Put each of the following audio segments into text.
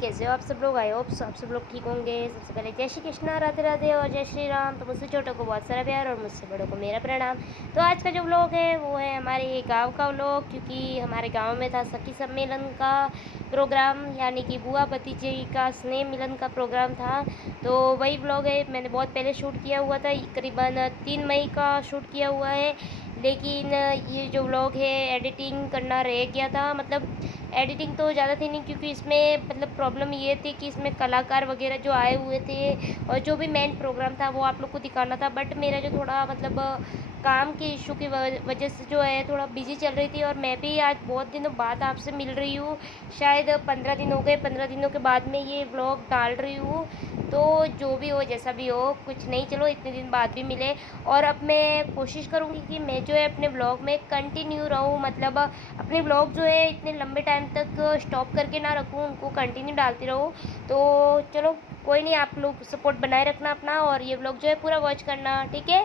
कैसे हो आप सब लोग? आई होप आप सब लोग ठीक होंगे। सबसे पहले जय श्री कृष्णा, राधे राधे और जय श्री राम। तो मुझसे छोटों को बहुत सारा प्यार और मुझसे बड़ों को मेरा प्रणाम। तो आज का जो व्लॉग है वो है हमारे गांव का व्लॉग, क्योंकि हमारे गांव में था सखी सम्मेलन का प्रोग्राम, यानी कि बुआ भतीजे का स्नेह मिलन का प्रोग्राम था। तो वही व्लॉग है, मैंने बहुत पहले शूट किया हुआ था, करीबन 3 मई का शूट किया हुआ है। लेकिन ये जो व्लॉग है एडिटिंग करना रह गया था। मतलब एडिटिंग तो ज़्यादा थी नहीं, क्योंकि इसमें मतलब प्रॉब्लम ये थी कि इसमें कलाकार वगैरह जो आए हुए थे और जो भी मेन प्रोग्राम था वो आप लोग को दिखाना था। बट मेरा जो थोड़ा मतलब काम के इशू की वजह से जो है थोड़ा बिजी चल रही थी, और मैं भी आज बहुत दिनों बाद आपसे मिल रही हूँ। शायद 15 दिन हो गए, 15 दिनों के बाद में ये व्लॉग डाल रही हूँ। तो जो भी हो जैसा भी हो कुछ नहीं, चलो इतने दिन बाद भी मिले। और अब मैं कोशिश करूँगी कि मैं जो है अपने व्लॉग में कंटिन्यू रहूँ, मतलब अपने व्लॉग जो है इतने लंबे टाइम तक स्टॉप करके ना रखूँ, उनको कंटिन्यू डालती रहूँ। तो चलो कोई नहीं, आप लोग सपोर्ट बनाए रखना अपना, और ये व्लॉग जो है पूरा वॉच करना, ठीक है।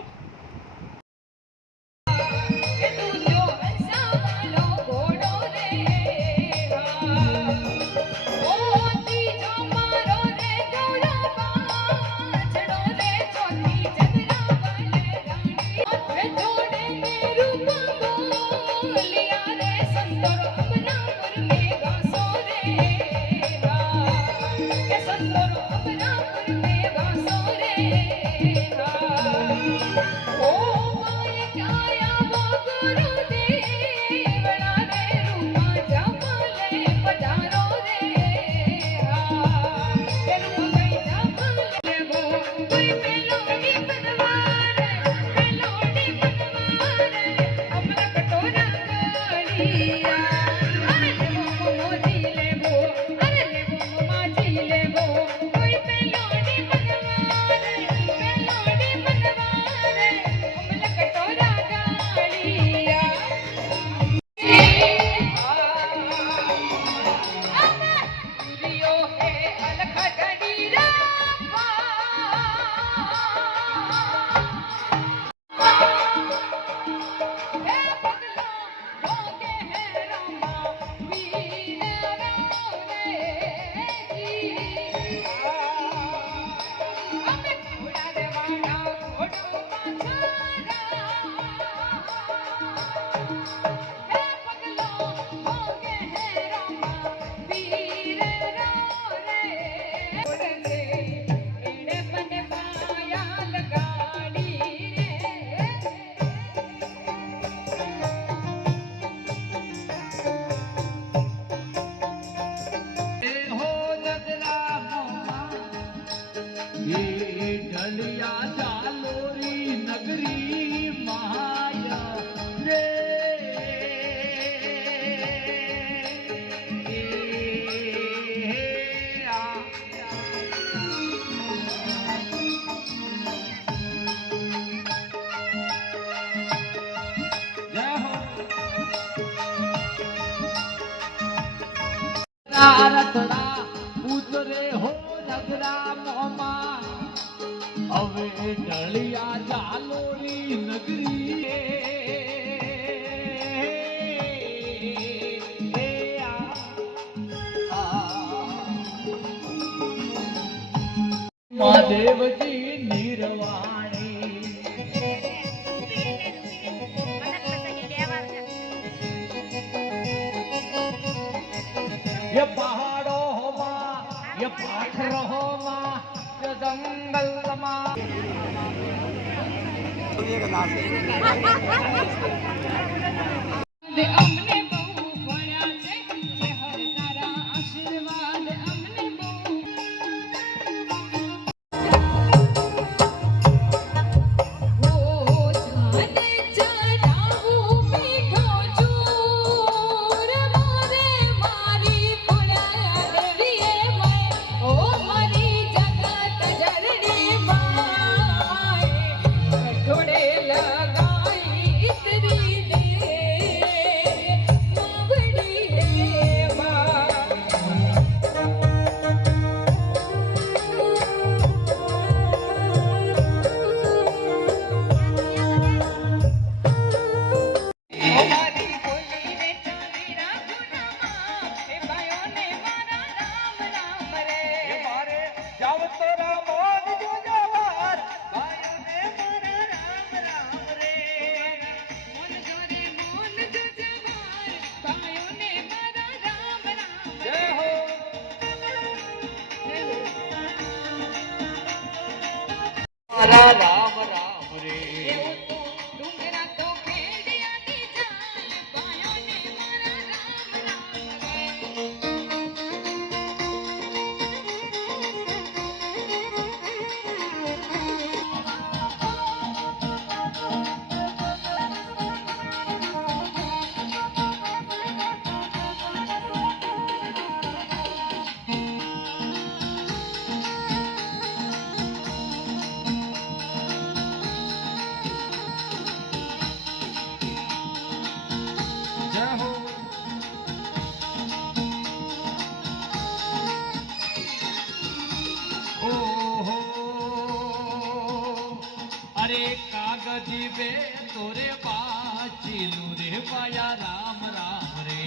ઉતરે હો નગરા મોમાં હવે ઢળિયા ચાલોરી નગરી મહાદેવજી નિર્વાણી ये पहाड़ो होमा ये पाथर होमा ये जंगल मा हमने बहु फळ्या છે કે હર તારા આશીર્વાદ અમને બહુ થોડે લગાઈ ઇતરી દે ભાયા રામ રામ રે એવું તો ડુંગરા તો ખેડિયાની જાય ભાયોને મારા જય હો ઓહો અરે કાગજી બે તોરે બાચીલું રે ભાયા રામ રામ રે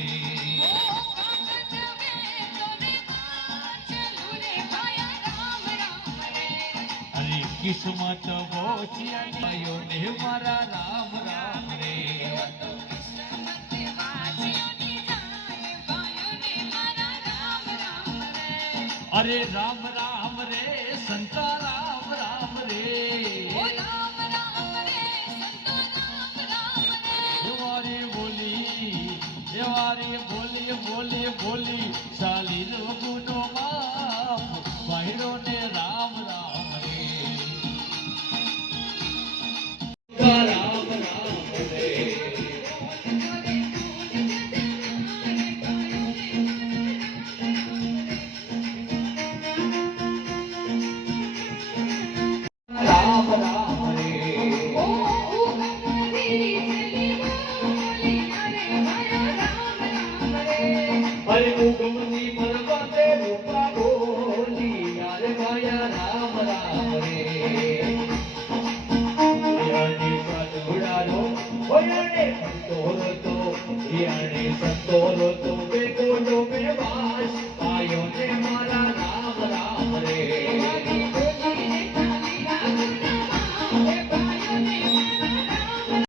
અરે કિસ્મત બોચિયા ને મારા રામ રામ રે અરે રામ રામ રે સંતા રામ રામ રે દેવારી બોલી બોલી બોલી